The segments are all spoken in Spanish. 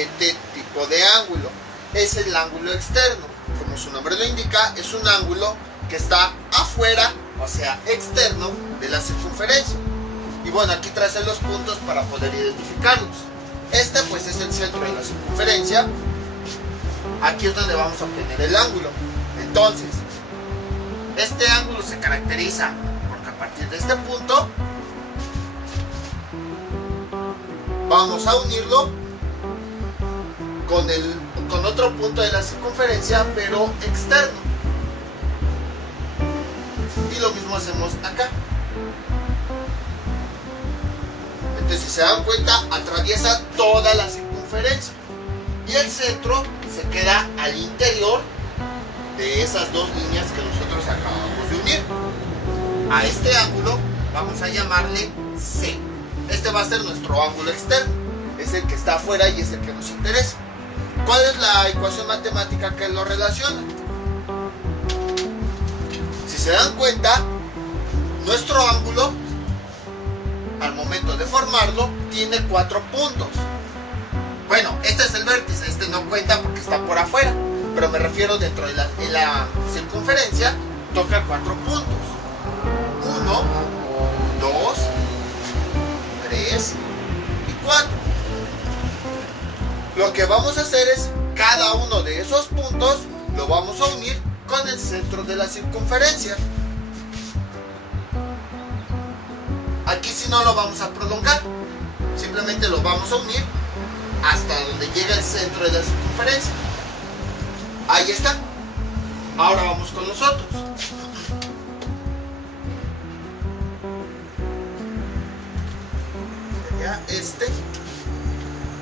siguiente tipo de ángulo. Es el ángulo externo. Como su nombre lo indica, es un ángulo que está afuera, o sea, externo de la circunferencia. Y bueno, aquí tracé los puntos para poder identificarlos. Este pues es el centro de la circunferencia. Aquí es donde vamos a obtener el ángulo. Entonces, este ángulo se caracteriza porque a partir de este punto vamos a unirlo con otro punto de la circunferencia, pero externo. Y lo mismo hacemos acá. Entonces, si se dan cuenta, atraviesa toda la circunferencia. Y el centro se queda al interior de esas dos líneas que nosotros acabamos de unir. A este ángulo vamos a llamarle C. Este va a ser nuestro ángulo externo. Es el que está afuera y es el que nos interesa. ¿Cuál es la ecuación matemática que lo relaciona? Si se dan cuenta, nuestro ángulo, al momento de formarlo, tiene 4 puntos. Bueno, este es el vértice, este no cuenta porque está por afuera, pero me refiero dentro de la circunferencia, toca 4 puntos. 1, 2, 3 y 4. Lo que vamos a hacer es, cada uno de esos puntos lo vamos a unir con el centro de la circunferencia. Aquí sí no lo vamos a prolongar, simplemente lo vamos a unir hasta donde llega el centro de la circunferencia. Ahí está. Ahora vamos con los otros. Sería este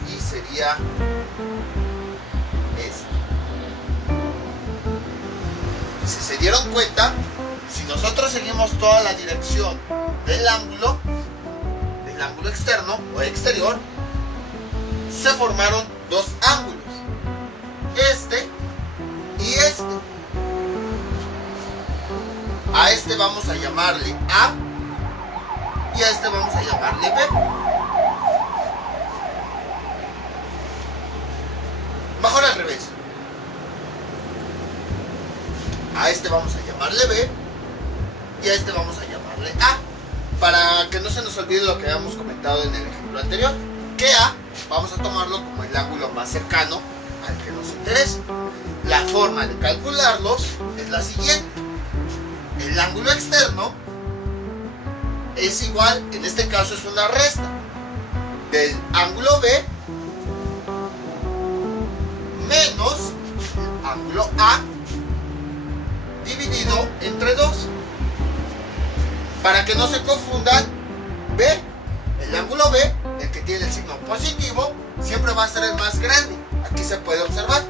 y sería este. Si se dieron cuenta, si nosotros seguimos toda la dirección del ángulo externo o exterior, se formaron dos ángulos, este y este. A este vamos a llamarle A y a este vamos a llamarle B. Mejor al revés. A este vamos a llamarle B y a este vamos a llamarle A, para que no se nos olvide lo que habíamos comentado en el ejemplo anterior, que A vamos a tomarlo como el ángulo más cercano al que nos interesa. La forma de calcularlos es la siguiente. El ángulo externo es igual, en este caso es una resta del ángulo B menos el ángulo A dividido entre 2. Para que no se confundan, B, el ángulo B, el que tiene el signo positivo, siempre va a ser el más grande. Aquí se puede observar.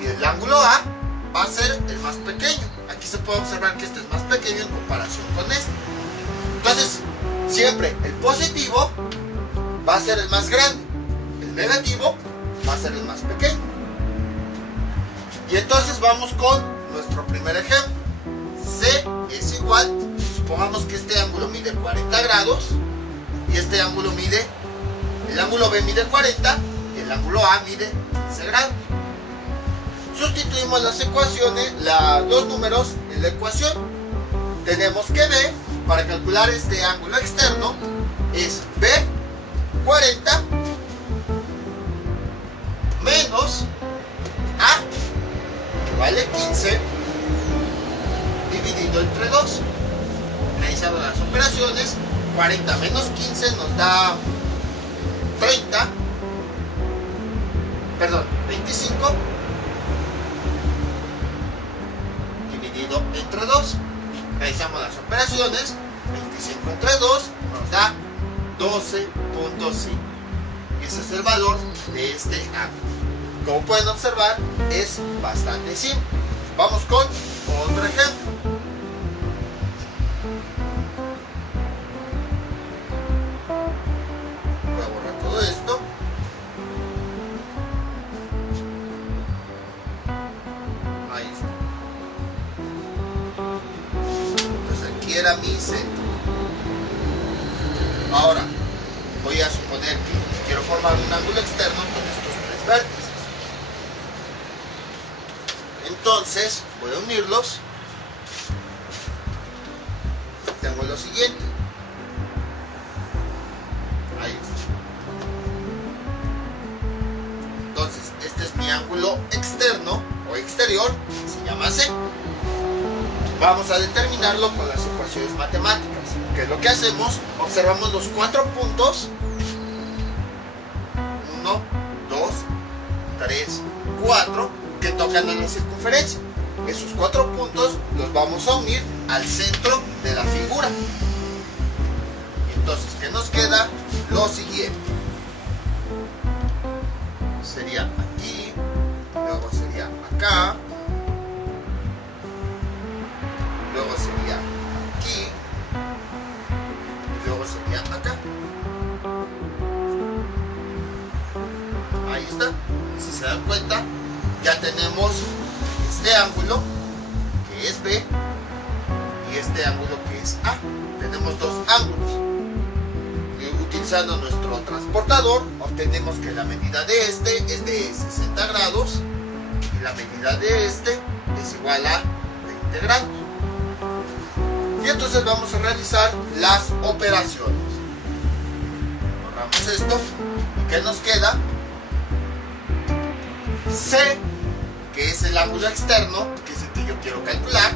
Y el ángulo A va a ser el más pequeño. Aquí se puede observar que este es más pequeño en comparación con este. Entonces, siempre el positivo va a ser el más grande. El negativo va a ser el más pequeño. Y entonces vamos con nuestro primer ejemplo. C es igual, supongamos que este ángulo mide 40 grados y este ángulo mide, el ángulo B mide 40 y el ángulo A mide 15 grados. Sustituimos las ecuaciones, los números en la ecuación. Tenemos que B, para calcular este ángulo externo, es B 40 menos A, que vale 15, dividido entre 2. Realizando las operaciones, 40 menos 15 nos da 25, dividido entre 2. Realizamos las operaciones, 25 entre 2 nos da 12.5. Ese es el valor de este ángulo. Como pueden observar, es bastante simple. Vamos con otro ejemplo. Voy a borrar todo esto. Ahí está. Entonces aquí era mi centro. Ahora voy a suponer que quiero formar un ángulo externo con estos Entonces voy a unirlos. Tengo lo siguiente. Ahí está. Entonces este es mi ángulo externo o exterior, se llama C. Vamos a determinarlo con las ecuaciones matemáticas. ¿Qué es lo que hacemos? Observamos los 4 puntos. 1, 2, 3, 4 que tocan en la circunferencia. Esos 4 puntos los vamos a unir al centro de la figura. Entonces, ¿qué nos queda? Lo siguiente. Sería aquí, luego sería acá, luego sería aquí, y luego sería acá. Ahí está. Y si se dan cuenta, ya tenemos este ángulo que es B y este ángulo que es A. Tenemos dos ángulos. Y utilizando nuestro transportador obtenemos que la medida de este es de 60 grados y la medida de este es igual a 20 grados. Y entonces vamos a realizar las operaciones. Borramos esto. ¿Y qué nos queda? C, que es el ángulo externo, que es el que yo quiero calcular,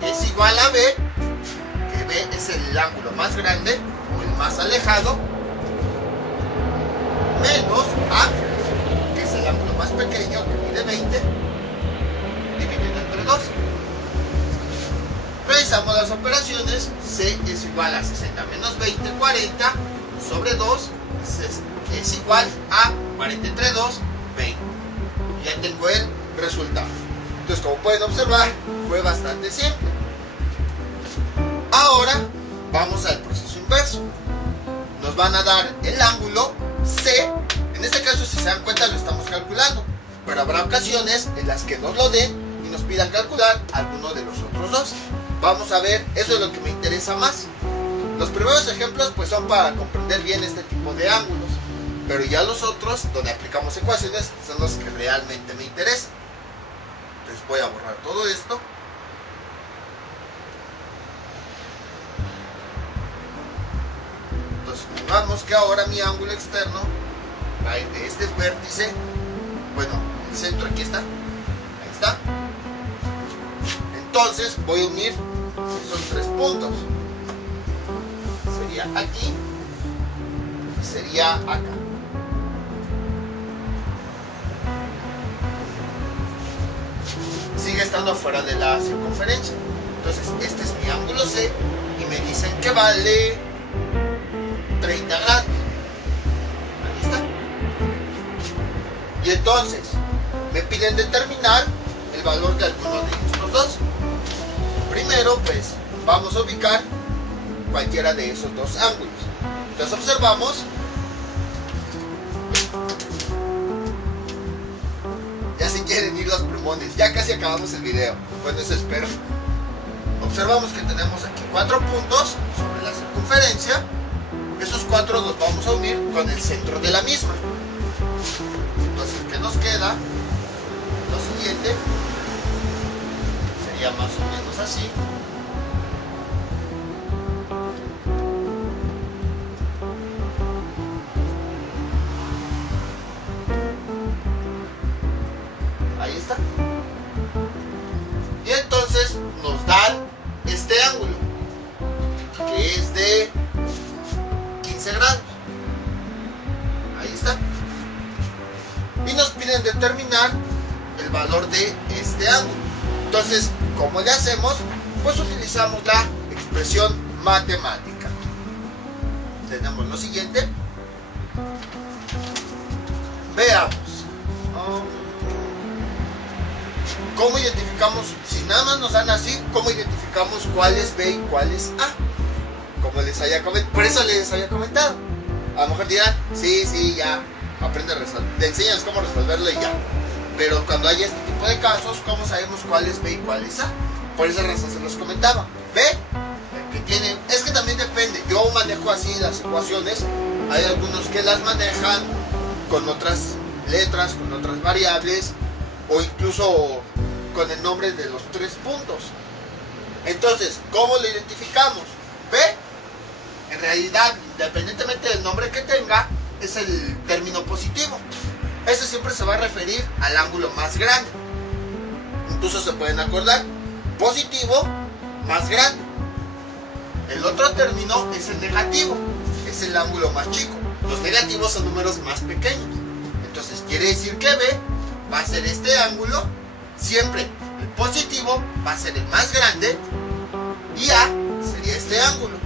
es igual a B, que B es el ángulo más grande o el más alejado, menos A, que es el ángulo más pequeño, que mide 20, dividido entre 2. Realizamos las operaciones. C es igual a 60 menos 20, 40, sobre 2, es igual a 40 entre 2, 20. Ya tengo el resultado. Entonces, como pueden observar, fue bastante simple. Ahora vamos al proceso inverso. Nos van a dar el ángulo C. En este caso, si se dan cuenta, lo estamos calculando, pero habrá ocasiones en las que nos lo den y nos pidan calcular alguno de los otros dos. Vamos a ver, eso es lo que me interesa más. Los primeros ejemplos pues son para comprender bien este tipo de ángulos, pero ya los otros, donde aplicamos ecuaciones, son los que realmente me interesan. Entonces voy a borrar todo esto. Entonces pongamos que ahora mi ángulo externo va a ir de este vértice, bueno, el centro aquí está, ahí está. Entonces voy a unir esos 3 puntos. Sería aquí y sería acá. Sigue estando fuera de la circunferencia. Entonces este es mi ángulo C y me dicen que vale 30 grados. Ahí está. Y entonces me piden determinar el valor de alguno de estos dos. Primero pues vamos a ubicar cualquiera de esos dos ángulos. Entonces observamos. Ya se quieren ir los plumones. Ya casi acabamos el video. Bueno, eso espero. Observamos que tenemos aquí 4 puntos sobre la circunferencia. Esos 4 los vamos a unir con el centro de la misma. Entonces, ¿qué nos queda? Lo siguiente sería más o menos así. Ahí está. Y entonces nos dan este ángulo, que es de 15 grados. Ahí está. Y nos piden determinar el valor de este ángulo. Entonces, ¿cómo le hacemos? Pues utilizamos la expresión matemática. Tenemos lo siguiente. Veamos. ¿Cómo identificamos? Si nada más nos dan así, ¿cómo identificamos cuál es B y cuál es A? Como les haya comentado. Por eso les había comentado. A lo mejor dirán, sí, ya. Aprende a resolver. Te enseñas cómo resolverlo y ya. Pero cuando hay este tipo de casos, ¿cómo sabemos cuál es B y cuál es A? Por esa razón se los comentaba. B, que tiene, es que también depende. Yo manejo así las ecuaciones. Hay algunos que las manejan con otras letras, con otras variables, o incluso con el nombre de los 3 puntos. Entonces, ¿cómo lo identificamos? B, en realidad, independientemente del nombre que tenga, es el término positivo. Eso siempre se va a referir al ángulo más grande. Incluso se pueden acordar, positivo más grande. El otro término es el negativo, es el ángulo más chico. Los negativos son números más pequeños. Entonces quiere decir que B va a ser este ángulo. Siempre el positivo va a ser el más grande y A sería este ángulo.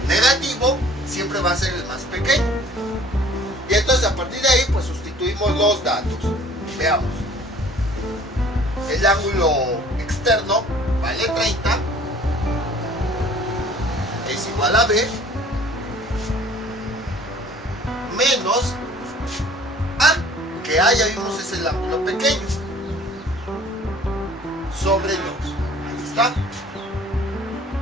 El negativo siempre va a ser el más pequeño. Y entonces a partir de ahí pues sustituimos los datos. Veamos. El ángulo externo vale 30, es igual a B menos A, que A ya vimos es el ángulo pequeño, sobre 2. Ahí está.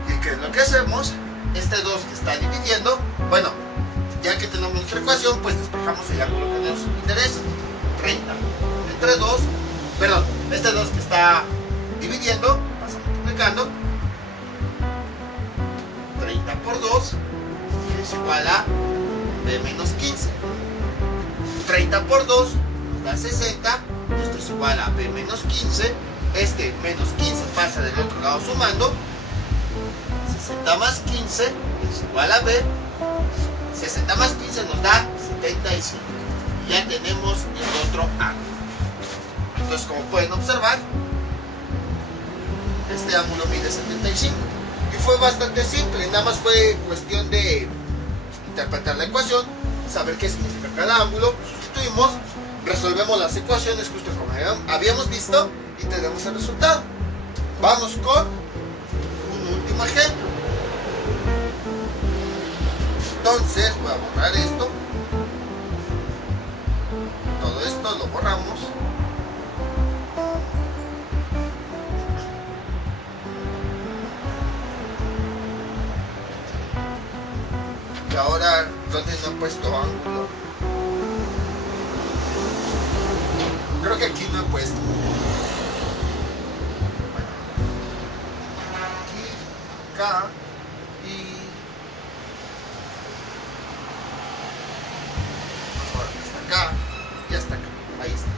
¿Y qué es lo que hacemos? Este 2 que está dividiendo, bueno, ya que tenemos nuestra ecuación, pues despejamos el ángulo que nos interesa. 30 entre 2, perdón, este 2 que está dividiendo, pasa multiplicando. 30 por 2 es igual a B menos 15. 30 por 2 nos da 60. Esto es igual a B menos 15. Este menos 15 pasa del otro lado sumando. 60 más 15 es igual a B. 60 más 15 nos da 75. Y ya tenemos el otro ángulo. Entonces, como pueden observar, este ángulo mide 75. Y fue bastante simple, nada más fue cuestión de interpretar la ecuación, saber qué significa cada ángulo, sustituimos, resolvemos las ecuaciones justo como habíamos visto y tenemos el resultado. Vamos con un último ejemplo. Entonces voy a borrar esto, todo esto lo borramos. Y ahora, ¿dónde no he puesto ángulo? Creo que aquí no he puesto. Bueno, aquí, acá y ahora hasta acá y hasta acá. Ahí está.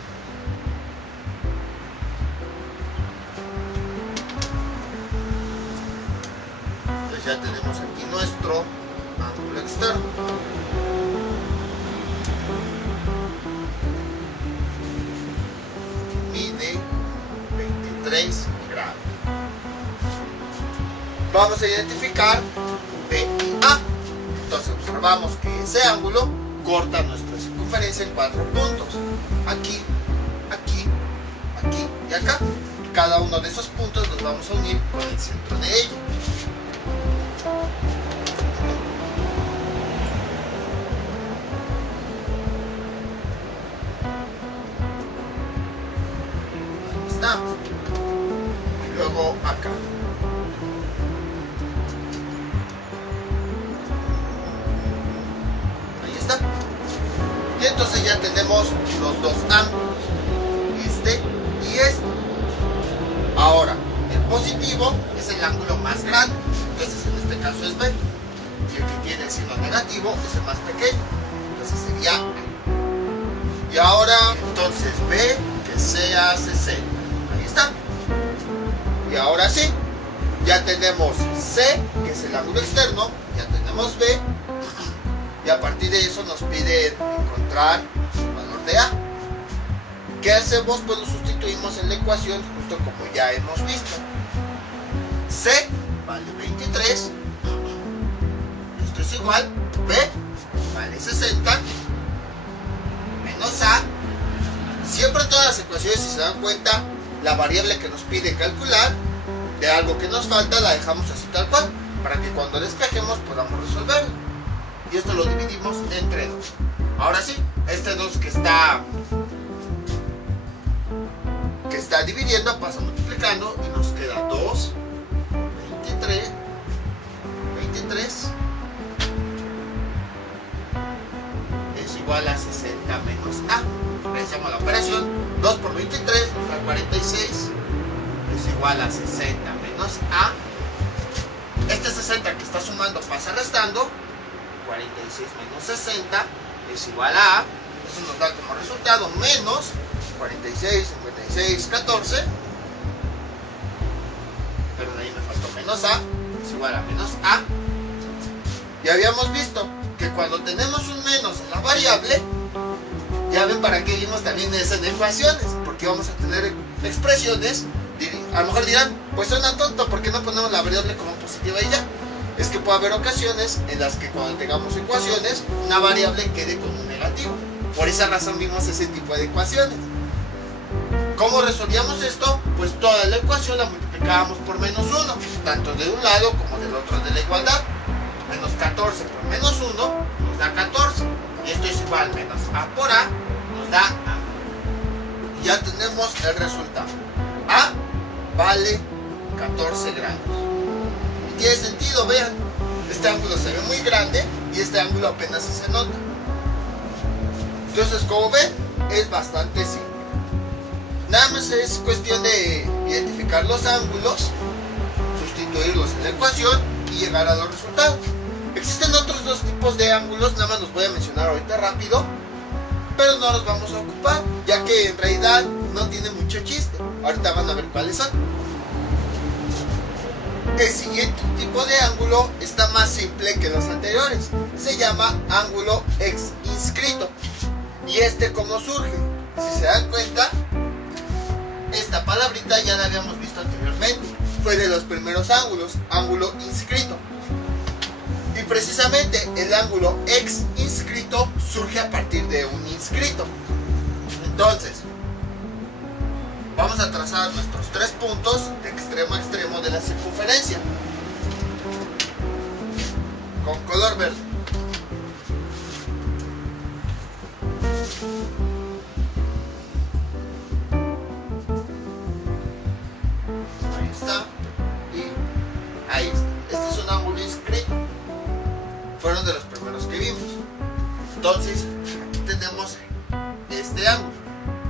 Entonces ya tenemos aquí nuestro ángulo externo. Mide 23 grados. Vamos a identificar B y A. Entonces observamos que ese ángulo corta nuestra circunferencia en 4 puntos. Aquí, aquí, aquí y acá. Cada uno de esos puntos los vamos a unir con el centro de ella. Y luego acá. Ahí está. Y entonces ya tenemos los dos ángulos, este y este. Ahora, el positivo es el ángulo más grande, entonces en este caso es B. Y el que tiene el signo negativo es el más pequeño, entonces sería A. Y ahora, entonces B que sea 60. Y ahora sí, ya tenemos C, que es el ángulo externo, ya tenemos B, y a partir de eso nos pide encontrar el valor de A. ¿Qué hacemos? Pues lo sustituimos en la ecuación justo como ya hemos visto. C vale 23, esto es igual, B vale 60, menos A. Siempre en todas las ecuaciones, si se dan cuenta, la variable que nos pide calcular de algo que nos falta la dejamos así tal cual, para que cuando despejemos podamos resolverlo. Y esto lo dividimos entre 2. Ahora sí, este 2 que está dividiendo pasa multiplicando y nos queda 2, 23 es igual a 60 menos A. Realizamos la operación, 2 por 23 nos da 46 es igual a 60 menos A. Este 60 que está sumando pasa restando. 46 menos 60 es igual a A. Eso nos da como resultado menos 46, 56, 14. Pero de ahí me faltó menos A. Es igual a menos A. Y habíamos visto que cuando tenemos un menos en la variable, ya ven para qué vimos también eso en ecuaciones, porque vamos a tener expresiones. A lo mejor dirán, pues suena tonto, ¿por qué no ponemos la variable como positiva y ya? Es que puede haber ocasiones en las que cuando tengamos ecuaciones, una variable quede con un negativo. Por esa razón vimos ese tipo de ecuaciones. ¿Cómo resolvíamos esto? Pues toda la ecuación la multiplicábamos por menos 1, tanto de un lado como del otro de la igualdad. Menos 14 por menos 1 nos da 14. Y esto es igual a menos A por A nos da A. Y ya tenemos el resultado. A vale 14 grados. Y tiene sentido, vean. Este ángulo se ve muy grande y este ángulo apenas se nota. Entonces, como ven, es bastante simple. Nada más es cuestión de identificar los ángulos, sustituirlos en la ecuación y llegar a los resultados. Existen otros dos tipos de ángulos, nada más los voy a mencionar ahorita rápido, pero no los vamos a ocupar, ya que en realidad no tiene mucho chiste. Ahorita van a ver cuáles son. El siguiente tipo de ángulo está más simple que los anteriores. Se llama ángulo ex inscrito. ¿Y este cómo surge? Si se dan cuenta, esta palabrita ya la habíamos visto anteriormente. Fue de los primeros ángulos, ángulo inscrito. Y precisamente el ángulo ex inscrito surge a partir de un inscrito. Entonces, vamos a trazar nuestros 3 puntos de extremo a extremo de la circunferencia con color verde. Ahí está. Y ahí está. Este es un ángulo inscrito. Fueron de los primeros que vimos. Entonces, aquí tenemos este ángulo.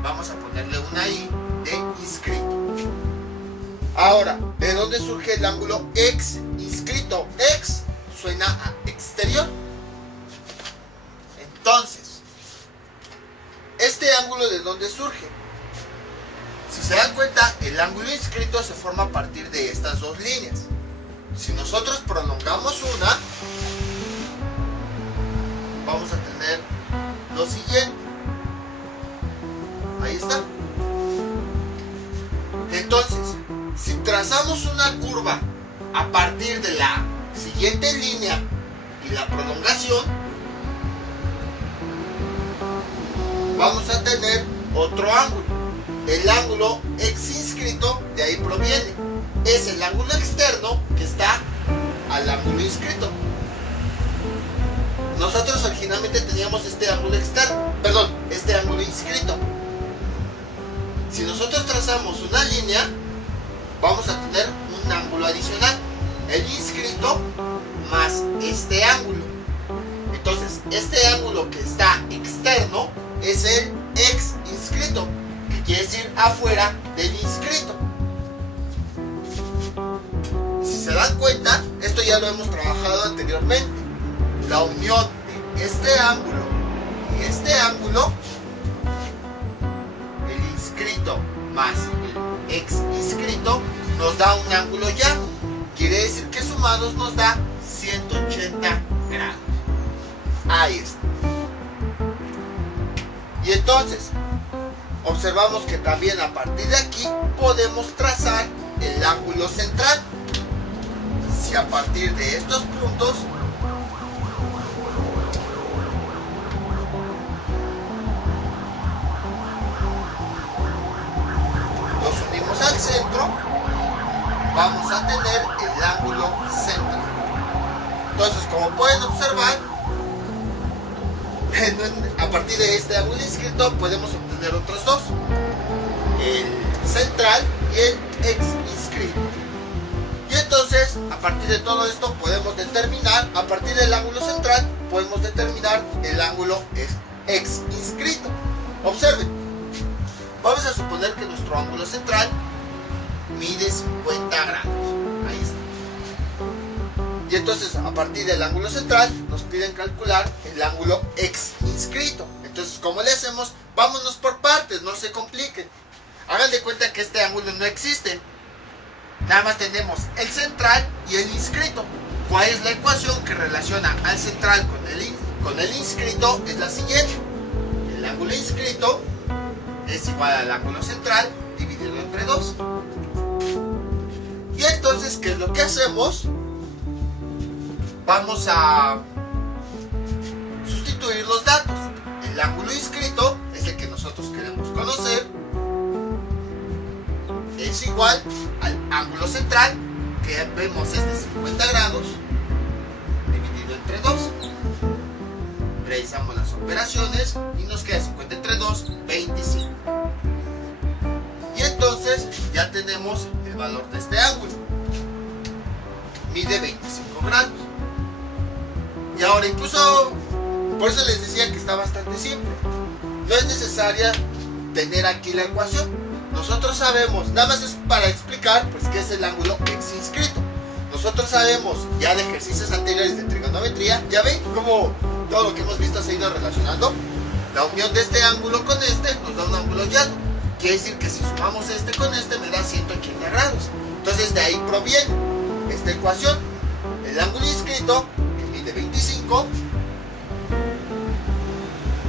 Vamos a ponerle una I de inscrito. Ahora, ¿de dónde surge el ángulo ex inscrito? Ex suena a exterior. Entonces, ¿este ángulo de dónde surge? Si se dan cuenta, el ángulo inscrito se forma a partir de estas dos líneas. Si nosotros prolongamos una, vamos a tener lo siguiente. Ahí está. Entonces, si trazamos una curva a partir de la siguiente línea y la prolongación, vamos a tener otro ángulo. El ángulo ex inscrito de ahí proviene. Es el ángulo externo que está al ángulo inscrito. Nosotros originalmente teníamos este ángulo externo, perdón, este ángulo inscrito. Si nosotros trazamos una línea, vamos a tener un ángulo adicional, el inscrito más este ángulo. Entonces, este ángulo que está externo es el ex inscrito, que quiere decir afuera del inscrito. Si se dan cuenta, esto ya lo hemos trabajado anteriormente. La unión de este ángulo y este ángulo, el inscrito más el ex inscrito, nos da un ángulo llano. Quiere decir que sumados nos da 180 grados. Ahí está. Y entonces, observamos que también a partir de aquí podemos trazar el ángulo central. Si a partir de estos puntos los unimos al centro, vamos a tener el ángulo central. Entonces, como pueden observar, a partir de este ángulo inscrito podemos obtener otros dos, el central y el ex inscrito. Y entonces, a partir de todo esto podemos determinar, a partir del ángulo central podemos determinar el ángulo ex inscrito. Observen, Vamos a suponer que nuestro ángulo central mide 50 grados. Ahí está. Y entonces, a partir del ángulo central, nos piden calcular el ángulo X inscrito. Entonces, ¿cómo le hacemos? Vámonos por partes, no se compliquen. Hagan de cuenta que este ángulo no existe. Nada más tenemos el central y el inscrito. ¿Cuál es la ecuación que relaciona al central con el inscrito? Es la siguiente. El ángulo inscrito es igual al ángulo central dividido entre 2. Y entonces, ¿qué es lo que hacemos? Vamos a sustituir los datos. El ángulo inscrito es el que nosotros queremos conocer. Es igual al ángulo central, que vemos es de 50 grados, dividido entre 2. Realizamos las operaciones y nos queda 50 entre 2, 25. Y entonces ya tenemos el valor de este ángulo. Mide 25 grados. Y ahora incluso, por eso les decía que está bastante simple. No es necesaria tener aquí la ecuación. Nosotros sabemos, nada más es para explicar pues qué es el ángulo X inscrito. Nosotros sabemos ya de ejercicios anteriores de trigonometría, ya ven cómo todo lo que hemos visto se ha ido relacionando. La unión de este ángulo con este nos da un ángulo llano. Quiere decir que si sumamos este con este me da 180 grados. Entonces de ahí proviene esta ecuación. El ángulo inscrito, que mide 25,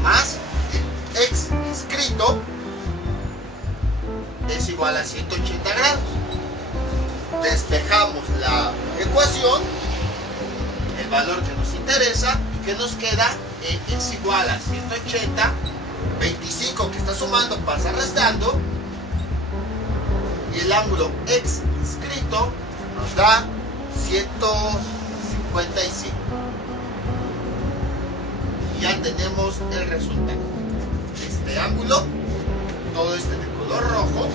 más el X inscrito, es igual a 180 grados. Despejamos la ecuación, el valor que nos interesa, y que nos queda es igual a 180, 25 que está sumando pasa restando, y el ángulo X inscrito nos da 155. Y ya tenemos el resultado. Este ángulo, todo este de color rojo,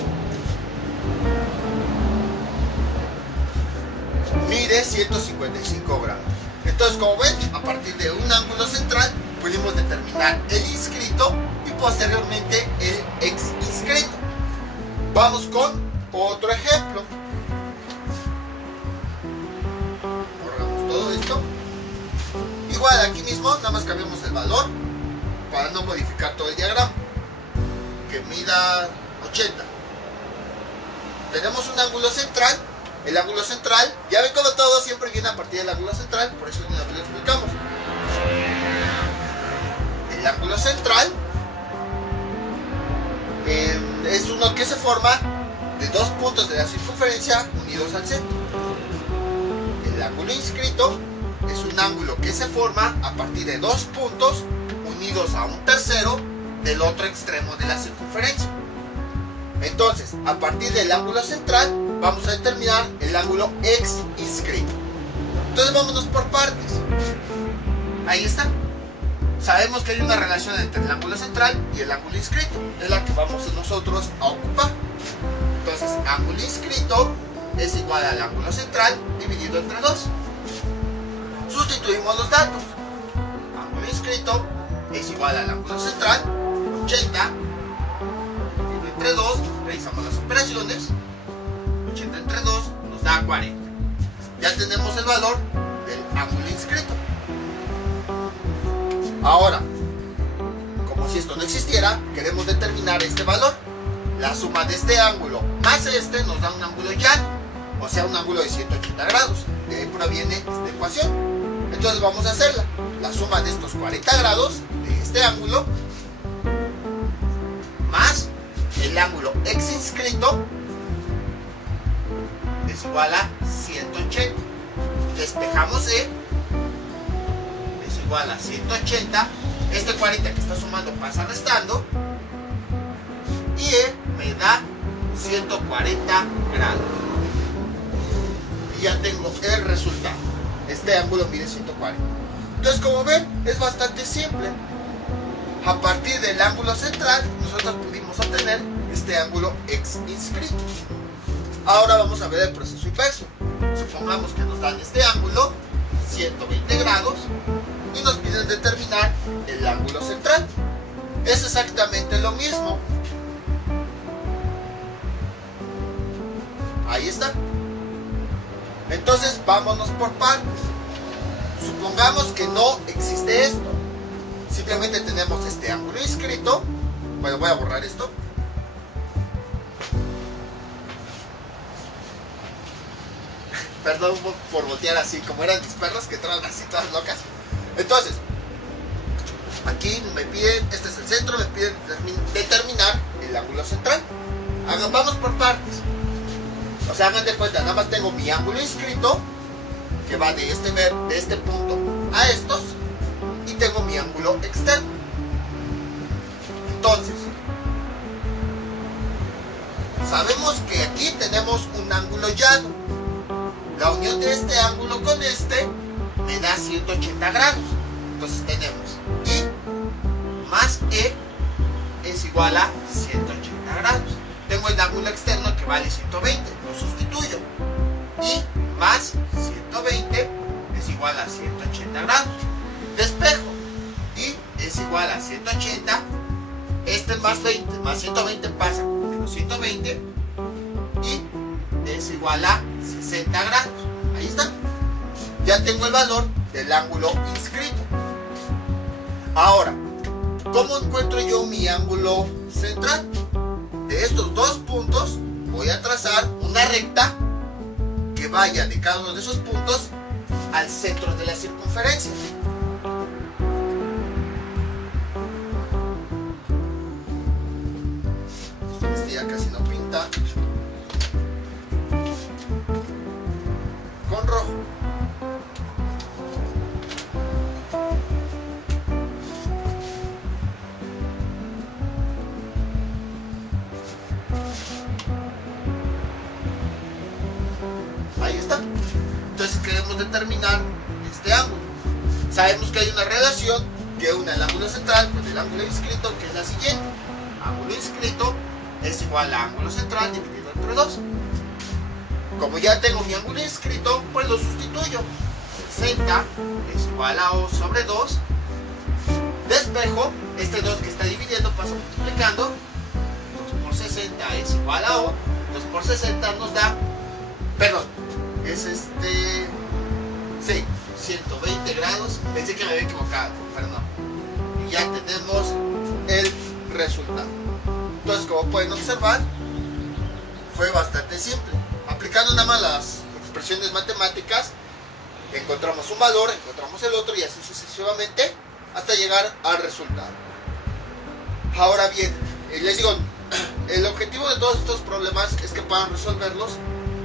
mide 155 grados. Entonces, como ven, a partir de un ángulo central pudimos determinar el inscrito y posteriormente el X inscrito. Vamos con otro ejemplo. Borramos todo esto. Igual aquí mismo, nada más cambiamos el valor para no modificar todo el diagrama. Que mida 80. Tenemos un ángulo central. El ángulo central, ya ven como todo siempre viene a partir del ángulo central, por eso una vez lo explicamos. El ángulo central es uno que se forma de dos puntos de la circunferencia unidos al centro. El ángulo inscrito es un ángulo que se forma a partir de dos puntos unidos a un tercero del otro extremo de la circunferencia. Entonces, a partir del ángulo central vamos a determinar el ángulo X inscrito. Entonces vámonos por partes. Ahí está. Sabemos que hay una relación entre el ángulo central y el ángulo inscrito. Es la que vamos nosotros a ocupar. Entonces, ángulo inscrito es igual al ángulo central dividido entre 2. Sustituimos los datos. Ángulo inscrito es igual al ángulo central, 80, dividido entre 2, realizamos las operaciones. 80 entre 2 nos da 40. Ya tenemos el valor del ángulo inscrito. Ahora, como si esto no existiera, queremos determinar este valor. La suma de este ángulo más este nos da un ángulo llano, o sea, un ángulo de 180 grados. De ahí proviene esta ecuación. Entonces vamos a hacerla. La suma de estos 40 grados de este ángulo más el ángulo X inscrito es igual a 180. Despejamos E, es igual a 180. Este 40 que está sumando pasa restando, y E me da 140 grados. Y ya tengo el resultado. Este ángulo mide 140. Entonces, como ven, es bastante simple. A partir del ángulo central nosotros pudimos obtener este ángulo X inscrito. Ahora vamos a ver el proceso inverso. Supongamos que nos dan este ángulo, 120 grados, y nos piden determinar el ángulo central. Es exactamente lo mismo. Ahí está. Entonces vámonos por partes. Supongamos que no existe esto. Simplemente tenemos este ángulo inscrito. Bueno, voy a borrar esto. Perdón por voltear así, como eran mis perros que traen así todas locas. Entonces, aquí me piden, este es el centro, me piden determinar el ángulo central. Vamos por partes. O sea, hagan de cuenta, nada más tengo mi ángulo inscrito, que va de este punto a estos, y tengo mi ángulo externo. Entonces, sabemos que aquí tenemos un ángulo llano. La unión de este ángulo con este me da 180 grados. Entonces tenemos I más E es igual a 180 grados. Tengo el ángulo externo que vale 120, lo sustituyo. I más 120 es igual a 180 grados. Despejo. I es igual a 180. Este más 20 más 120 pasa con menos 120. Y es igual a 60 grados. Ahí está. Ya tengo el valor del ángulo inscrito. Ahora, ¿cómo encuentro yo mi ángulo central? De estos dos puntos voy a trazar una recta que vaya de cada uno de esos puntos al centro de la circunferencia. Este ya casi no pinta. Con rojo. Ahí está. Entonces queremos determinar este ángulo. Sabemos que hay una relación que une el ángulo central con el ángulo inscrito, que es la siguiente. Ángulo inscrito es igual a ángulo central dividido entre 2. Como ya tengo mi ángulo inscrito, pues lo sustituyo. 60 es igual a O sobre 2. Despejo, este 2 que está dividiendo pasa multiplicando. 2 por 60 es igual a O. 2 por 60 nos da, perdón, es sí, 120 grados. Pensé que me había equivocado, perdón. Y ya tenemos el resultado. Entonces, como pueden observar, fue bastante simple. Aplicando nada más las expresiones matemáticas, encontramos un valor, encontramos el otro y así sucesivamente hasta llegar al resultado. Ahora bien, les digo, el objetivo de todos estos problemas es que puedan resolverlos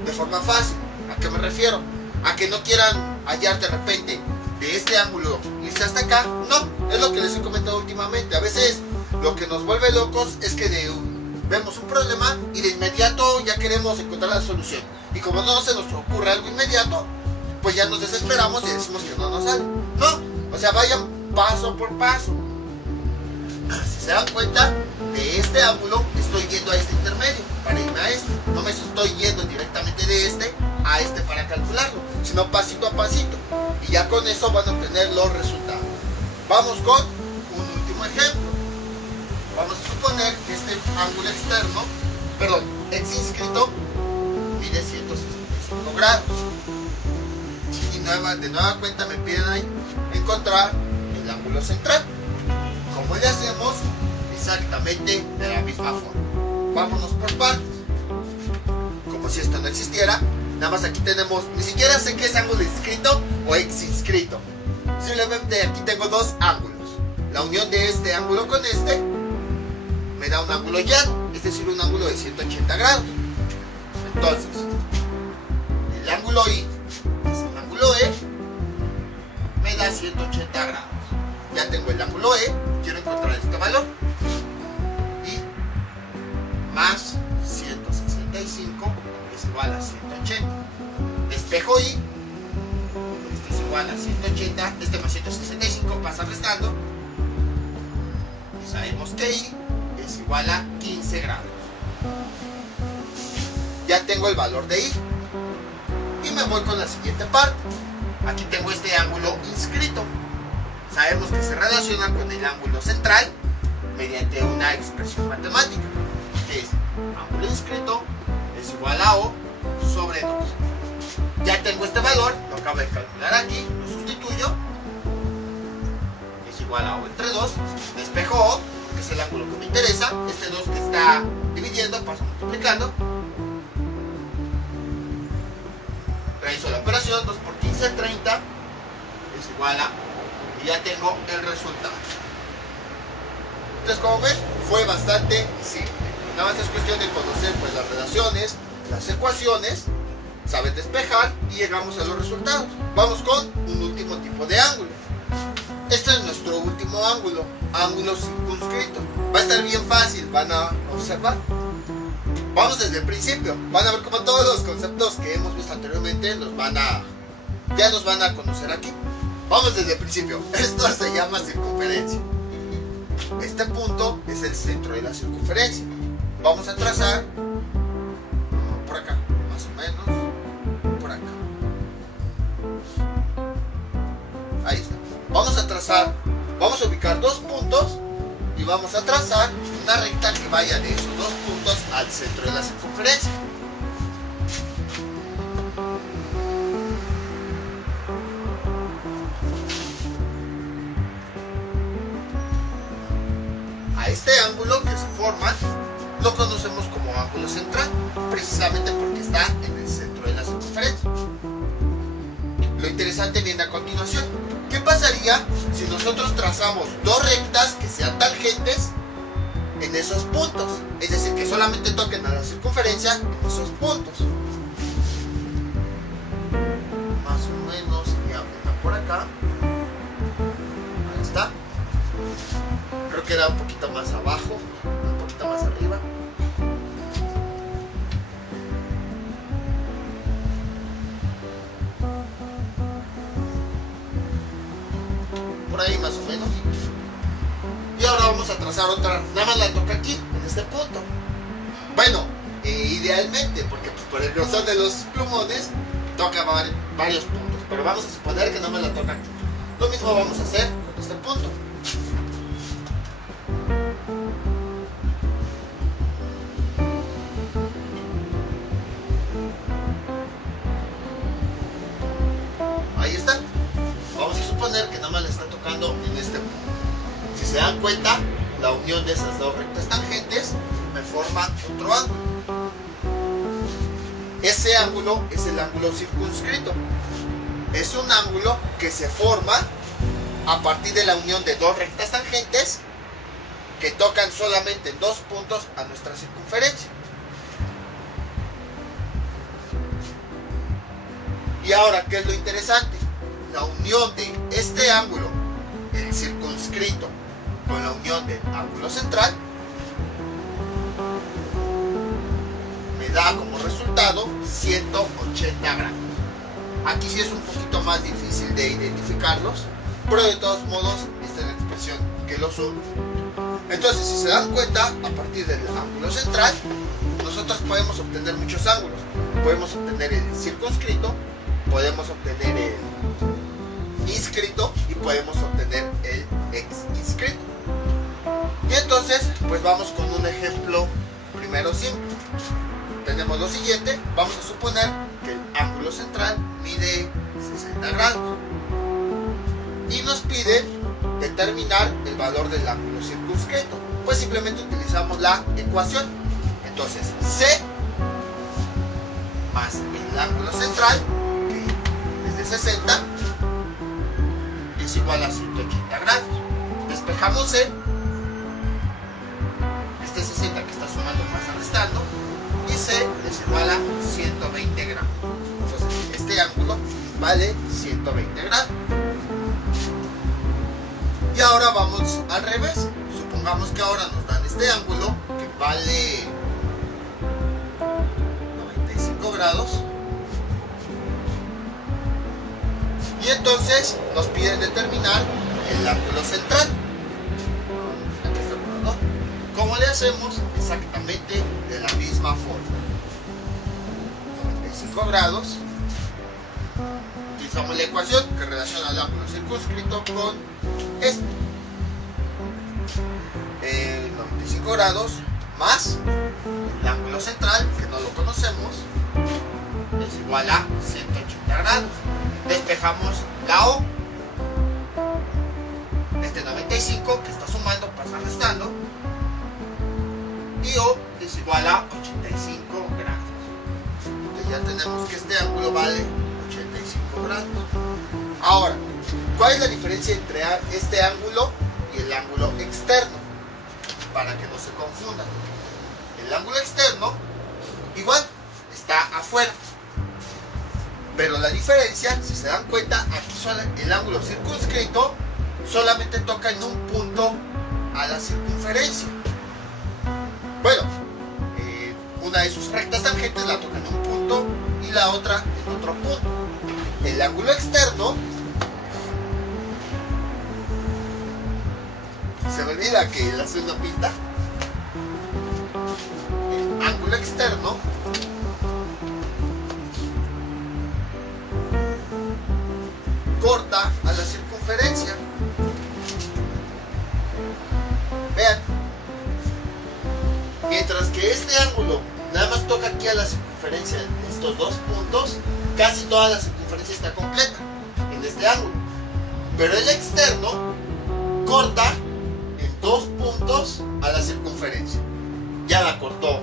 de forma fácil. ¿A qué me refiero? A que no quieran hallar de repente de este ángulo irse hasta acá. No, es lo que les he comentado últimamente. A veces lo que nos vuelve locos es que vemos un problema y de inmediato ya queremos encontrar la solución. Y como no se nos ocurre algo inmediato, pues ya nos desesperamos y decimos que no nos sale. No, o sea, vayan paso por paso. Si se dan cuenta, de este ángulo estoy yendo a este intermedio para irme a este. No me estoy yendo directamente de este a este para calcularlo, sino pasito a pasito. Y ya con eso van a obtener los resultados. Vamos con un último ejemplo. Vamos a suponer que este ángulo externo, perdón, ex inscrito, mide 165 grados. Y de nueva cuenta me piden ahí encontrar el ángulo central. ¿Cómo le hacemos? Exactamente de la misma forma. Vámonos por partes. Como si esto no existiera. Nada más aquí tenemos, ni siquiera sé qué es ángulo inscrito o ex inscrito. Simplemente aquí tengo dos ángulos. La unión de este ángulo con este me da un ángulo llano, es decir, un ángulo de 180 grados. Entonces, el ángulo I más el ángulo E me da 180 grados. Ya tengo el ángulo E, quiero encontrar este valor. I más 165 es igual a 180. Despejo I, este es igual a 180, este más 165 pasa restando. Y sabemos que I es igual a 15 grados. Ya tengo el valor de I. Y me voy con la siguiente parte. Aquí tengo este ángulo inscrito. Sabemos que se relaciona con el ángulo central mediante una expresión matemática, que es ángulo inscrito es igual a O sobre 2. Ya tengo este valor, lo acabo de calcular aquí, lo sustituyo. Es igual a O entre 2, despejo O, que es el ángulo que me interesa. Este 2 que está dividiendo, paso multiplicando. Realizo la operación, 2 por 15, 30, es igual a, y ya tengo el resultado. Entonces, como ves, fue bastante simple. Nada más es cuestión de conocer pues las relaciones, las ecuaciones, saber despejar y llegamos a los resultados. Vamos con un último tipo de ángulo. Este es nuestro último ángulo, ángulo circunscrito. Va a estar bien fácil, van a observar. Vamos desde el principio, van a ver como todos los conceptos que hemos visto anteriormente ya nos van a conocer aquí. Vamos desde el principio, esto se llama circunferencia. Este punto es el centro de la circunferencia. Vamos a trazar por acá, más o menos, por acá. Ahí está. Vamos a trazar, vamos a ubicar dos puntos y vamos a trazar una recta que vaya de esos dos puntos al centro de la circunferencia. A este ángulo que se forma lo conocemos como ángulo central, precisamente porque está en el centro de la circunferencia. Lo interesante viene a continuación. ¿Qué pasaría si nosotros trazamos dos rectas que sean tangentes en esos puntos? Es decir, que solamente toquen a la circunferencia en esos puntos. Más o menos, y apunta por acá. Ahí está. Creo que era un poquito más abajo, un poquito más arriba. Por ahí más o menos. Y ahora vamos a trazar otra, nada más la toca aquí, en este punto. Bueno, idealmente, porque pues, por el grosor de los plumones toca varios puntos, pero vamos a suponer que no me la toca aquí. Lo mismo vamos a hacer con este punto. Ahí está. Vamos a suponer que nada más le está tocando en este punto. Si se dan cuenta, la unión de esas dos rectas tangentes me forma otro ángulo. Ese ángulo es el ángulo circunscrito. Es un ángulo que se forma a partir de la unión de dos rectas tangentes que tocan solamente en dos puntos a nuestra circunferencia. Y ahora, ¿qué es lo interesante? La unión de este ángulo, el circunscrito, con la unión del ángulo central, me da como resultado 180 grados. Aquí sí es un poquito más difícil de identificarlos, pero de todos modos, esta es la expresión que los une. Entonces, si se dan cuenta, a partir del ángulo central, nosotros podemos obtener muchos ángulos. Podemos obtener el circunscrito, podemos obtener el inscrito y podemos obtener el exinscrito. Y entonces, pues vamos con un ejemplo primero simple. Tenemos lo siguiente, vamos a suponer que el ángulo central mide 60 grados y nos pide determinar el valor del ángulo circunscrito. Pues simplemente utilizamos la ecuación. Entonces, C más el ángulo central, que es de 60, es igual a 180 grados. Despejamos C, este 60 que está sumando más restando, y C es igual a 120 grados. Entonces, este ángulo vale 120 grados. Y ahora vamos al revés. Supongamos que ahora nos dan este ángulo que vale 95 grados. Y entonces nos piden determinar el ángulo central. Aquí está el cuadro. ¿Cómo le hacemos? Exactamente de la misma forma. 95 grados. Utilizamos la ecuación que relaciona el ángulo circunscrito con este. 95 grados más el ángulo central, que no lo conocemos, igual a 180 grados. Despejamos la O. Este 95 que está sumando pasa restando. Y O es igual a 85 grados. Entonces ya tenemos que este ángulo vale 85 grados. Ahora, ¿cuál es la diferencia entre este ángulo y el ángulo externo? Para que no se confundan. El ángulo externo, igual, está afuera. Pero la diferencia, si se dan cuenta, aquí el ángulo circunscrito solamente toca en un punto a la circunferencia. Bueno, una de sus rectas tangentes la toca en un punto y la otra en otro punto. El ángulo externo, se me olvida que la hace una pinta. El ángulo externo corta a la circunferencia. Vean, mientras que este ángulo nada más toca aquí a la circunferencia de estos dos puntos, casi toda la circunferencia está completa en este ángulo. Pero el externo corta en dos puntos a la circunferencia. Ya la cortó,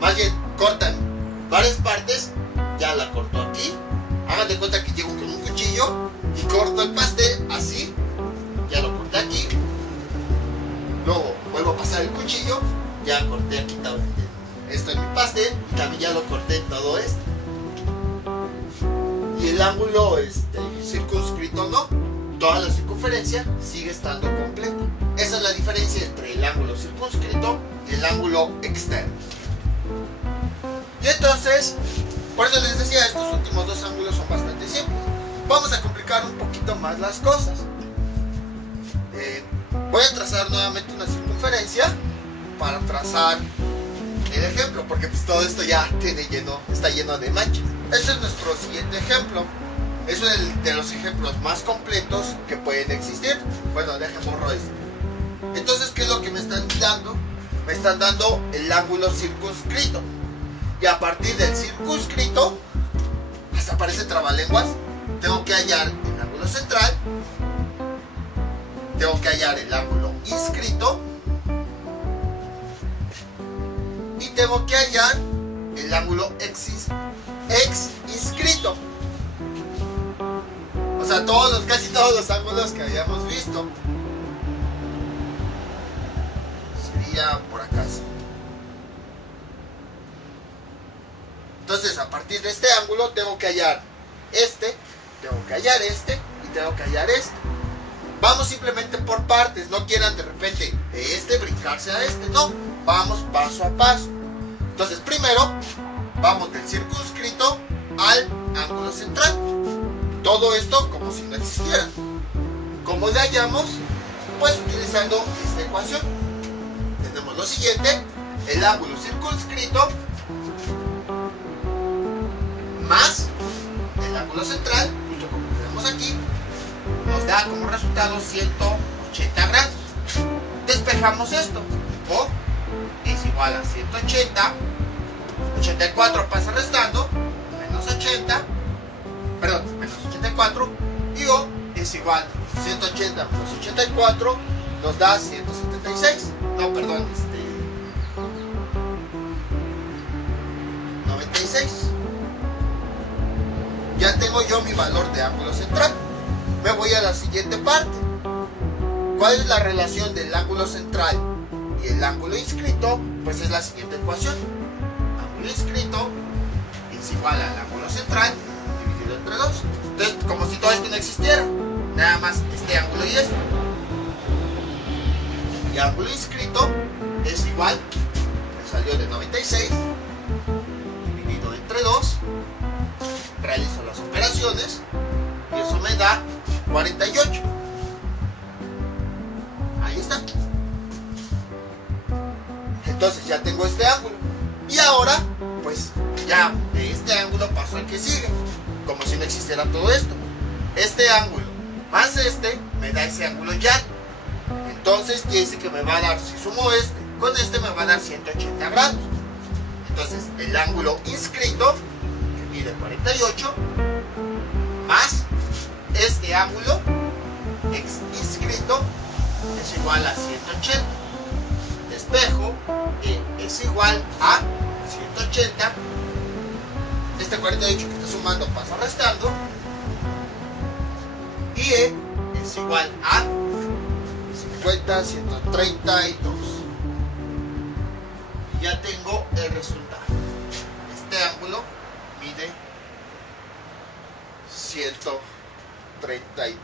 más bien corta en varias partes, ya la cortó aquí. Hagan de cuenta que llego con un cuchillo y corto el pastel así, ya lo corté aquí. Luego vuelvo a pasar el cuchillo, ya corté aquí todo esto en mi pastel y también ya lo corté todo esto. Y el ángulo circunscrito no, toda la circunferencia sigue estando completa. Esa es la diferencia entre el ángulo circunscrito y el ángulo externo. Y entonces, por eso les decía, estos últimos dos ángulos son bastante simples. Vamos a complicar un poquito más las cosas. Voy a trazar nuevamente una circunferencia para trazar el ejemplo, porque pues todo esto ya está lleno de manchas. Este es nuestro siguiente ejemplo. Es uno de los ejemplos más completos que pueden existir. Bueno, dejen borro esto. Entonces, ¿qué es lo que me están dando? Me están dando el ángulo circunscrito. Y a partir del circunscrito, hasta parece trabalenguas, tengo que hallar el ángulo central, tengo que hallar el ángulo inscrito y tengo que hallar el ángulo inscrito. O sea, casi todos los ángulos que habíamos visto. Sería por acá. Entonces, a partir de este ángulo tengo que hallar este, tengo que hallar este y tengo que hallar este. Vamos simplemente por partes, no quieran de repente de este brincarse a este, no, vamos paso a paso. Entonces, primero vamos del circunscrito al ángulo central. Todo esto como si no existiera. ¿Cómo le hallamos? Pues utilizando esta ecuación. Tenemos lo siguiente: el ángulo circunscrito más el ángulo central, justo como tenemos aquí, nos da como resultado 180 grados. Despejamos esto. O es igual a 180, 84 pasa restando, menos 80, perdón, menos 84, y O es igual a 180 menos 84 nos da 176. No, perdón, 96. Ya tengo yo mi valor de ángulo central. Me voy a la siguiente parte. ¿Cuál es la relación del ángulo central y el ángulo inscrito? Pues es la siguiente ecuación. Ángulo inscrito es igual al ángulo central dividido entre 2. Entonces, como si todo esto no existiera. Nada más este ángulo y este. Y ángulo inscrito es igual, me salió de 96 dividido entre 2. Realizo las operaciones y eso me da 48. Ahí está. Entonces ya tengo este ángulo. Y ahora, pues ya de este ángulo paso al que sigue, como si no existiera todo esto. Este ángulo más este me da ese ángulo ya. Entonces quiere decir que me va a dar, si sumo este con este, me va a dar 180 grados. Entonces el ángulo inscrito, que mide 48, más este ángulo X inscrito es igual a 180. Despejo E es igual a 180. Este 48 que está sumando pasa restando. Y E es igual a 50, 132. Y ya tengo el resultado. Este ángulo mide 132.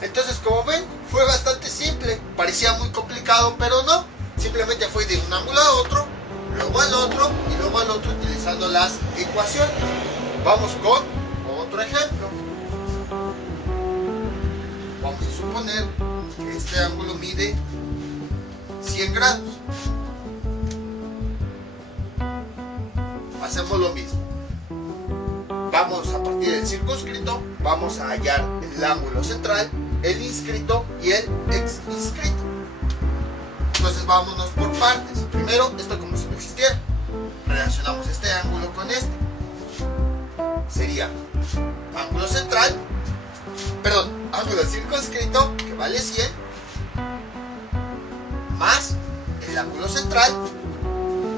Entonces, como ven, fue bastante simple. Parecía muy complicado, pero no. Simplemente fue de un ángulo a otro, luego al otro y luego al otro utilizando las ecuaciones. Vamos con otro ejemplo. Vamos a suponer que este ángulo mide 100 grados. Hacemos lo mismo. Vamos a partir del circunscrito, vamos a hallar el ángulo central, el inscrito y el ex inscrito. Entonces vámonos por partes. Primero, esto como si no existiera. Relacionamos este ángulo con este. Sería ángulo central, perdón, ángulo circunscrito, que vale 100, más el ángulo central,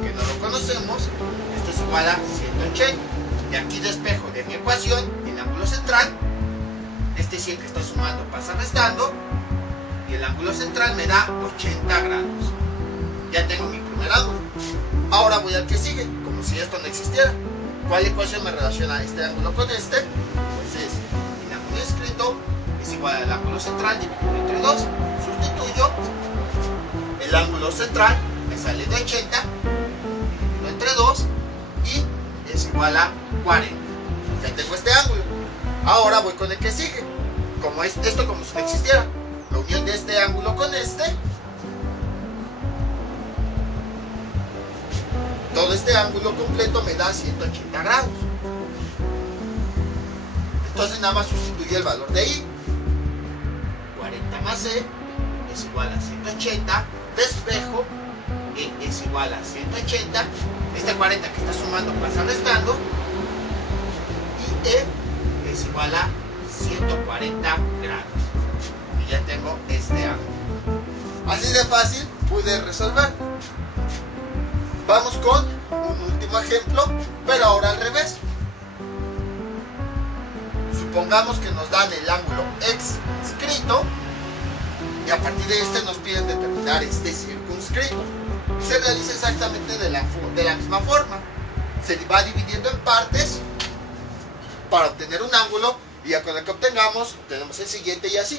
que no lo conocemos, esto es igual a 180. De aquí despejo de mi ecuación el ángulo central, este 100 que está sumando pasa restando, y el ángulo central me da 80 grados. Ya tengo mi primer ángulo. Ahora voy al que sigue, como si esto no existiera. ¿Cuál ecuación me relaciona este ángulo con este? Pues es el ángulo inscrito es igual al ángulo central dividido entre 2. Sustituyo. El ángulo central me sale de 80 dividido entre 2 y es igual a 40. Ya tengo este ángulo. Ahora voy con el que sigue. Como es esto como si no existiera. La unión de este ángulo con este. Todo este ángulo completo me da 180 grados. Entonces nada más sustituyo el valor de I. 40 más E es igual a 180. Despejo. E es igual a 180. Este 40 que está sumando pasa restando. Y E es igual a 140 grados. Y ya tengo este ángulo. Así de fácil pude resolver. Vamos con un último ejemplo, pero ahora al revés. Supongamos que nos dan el ángulo X inscrito y a partir de este nos piden determinar este circunscrito. Se realiza exactamente de la misma forma. Se va dividiendo en partes para obtener un ángulo y ya con el que obtengamos, obtenemos el siguiente y así.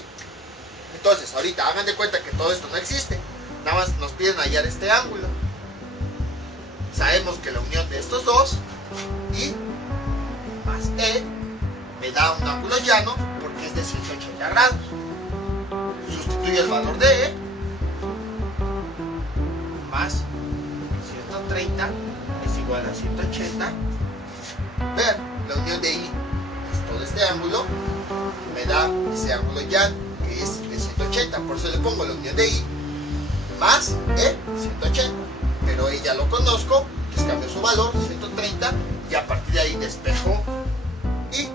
Entonces, ahorita hagan de cuenta que todo esto no existe. Nada más nos piden hallar este ángulo. Sabemos que la unión de estos dos y más E me da un ángulo llano porque es de 180 grados. Sustituyo el valor de E más 130 es igual a 180. Ver, la unión de I es todo este ángulo, me da ese ángulo llano que es de 180, por eso le pongo la unión de I más E 180. Pero ahí ya lo conozco, les cambio su valor, 130, y a partir de ahí despejo y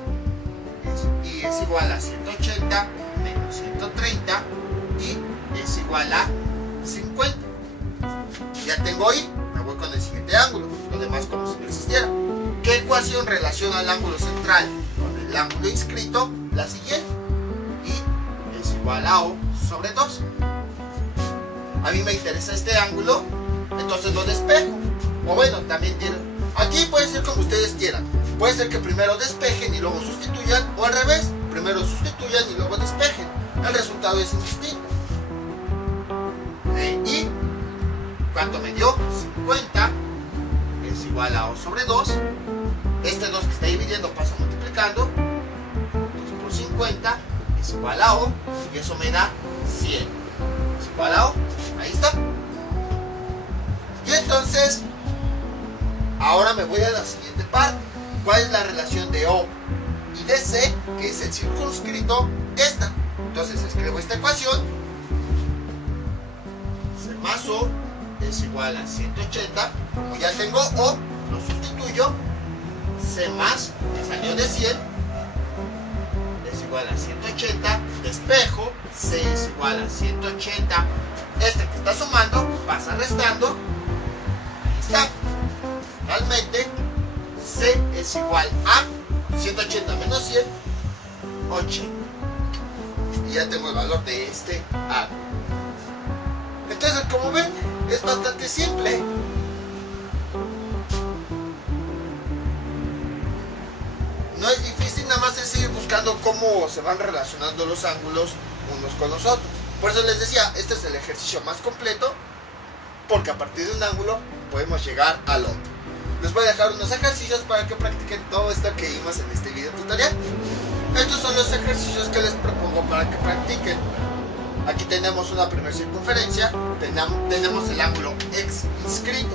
es igual a 180 menos 130 y es igual a 50. Ya tengo I, me voy con el siguiente ángulo, lo demás como si no existiera. ¿Qué ecuación relaciona el ángulo central con el ángulo inscrito? La siguiente, y es igual a O sobre 2. A mí me interesa este ángulo, entonces lo despejo. O bueno, también tienen. Aquí puede ser como ustedes quieran. Puede ser que primero despejen y luego sustituyan, o al revés, primero sustituyan y luego despejen. El resultado es indistinto. Y ¿cuánto me dio? 50 es igual a O sobre 2. Este 2 que está dividiendo pasa multiplicando. 2 por 50 es igual a O, y eso me da 100. Es igual a O. Ahí está. Y entonces, ahora me voy a la siguiente parte. ¿Cuál es la relación de O y de C, que es el circunscrito? Esta. Entonces escribo esta ecuación. C más O es igual a 180. Como ya tengo O, lo sustituyo. C más, que salió de 100, es igual a 180, despejo, C es igual a 180, este que está sumando pasa restando, ahí está, realmente C es igual a 180 menos 100, 80, y ya tengo el valor de este ángulo. Entonces, como ven, es bastante simple. No es difícil, nada más es seguir buscando cómo se van relacionando los ángulos unos con los otros. Por eso les decía, este es el ejercicio más completo, porque a partir de un ángulo podemos llegar al otro. Les voy a dejar unos ejercicios para que practiquen todo esto que vimos en este video tutorial. Estos son los ejercicios que les propongo para que practiquen. Aquí tenemos una primera circunferencia, tenemos el ángulo X inscrito,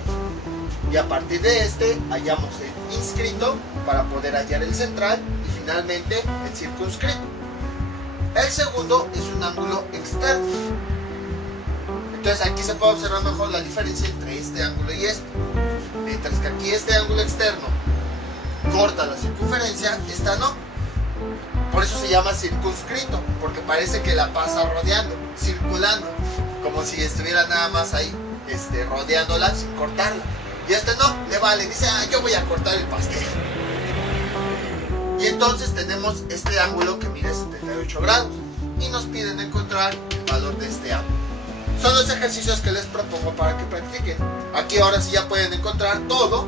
y a partir de este hallamos el inscrito para poder hallar el central y finalmente el circunscrito. El segundo es un ángulo externo. Entonces aquí se puede observar mejor la diferencia entre este ángulo y este. Mientras que aquí este ángulo externo corta la circunferencia, esta no. Por eso se llama circunscrito, porque parece que la pasa rodeando, circulando, como si estuviera nada más ahí rodeándola sin cortarla. Y este no, le vale, dice, yo voy a cortar el pastel. Y entonces tenemos este ángulo que mide 78 grados y nos piden encontrar el valor de este ángulo. Son los ejercicios que les propongo para que practiquen. Aquí ahora sí ya pueden encontrar todo,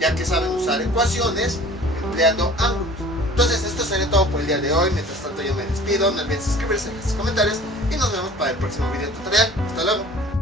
ya que saben usar ecuaciones empleando ángulos. Entonces esto sería todo por el día de hoy. Mientras tanto yo me despido, no olviden suscribirse, dejar sus comentarios y nos vemos para el próximo video tutorial. Hasta luego.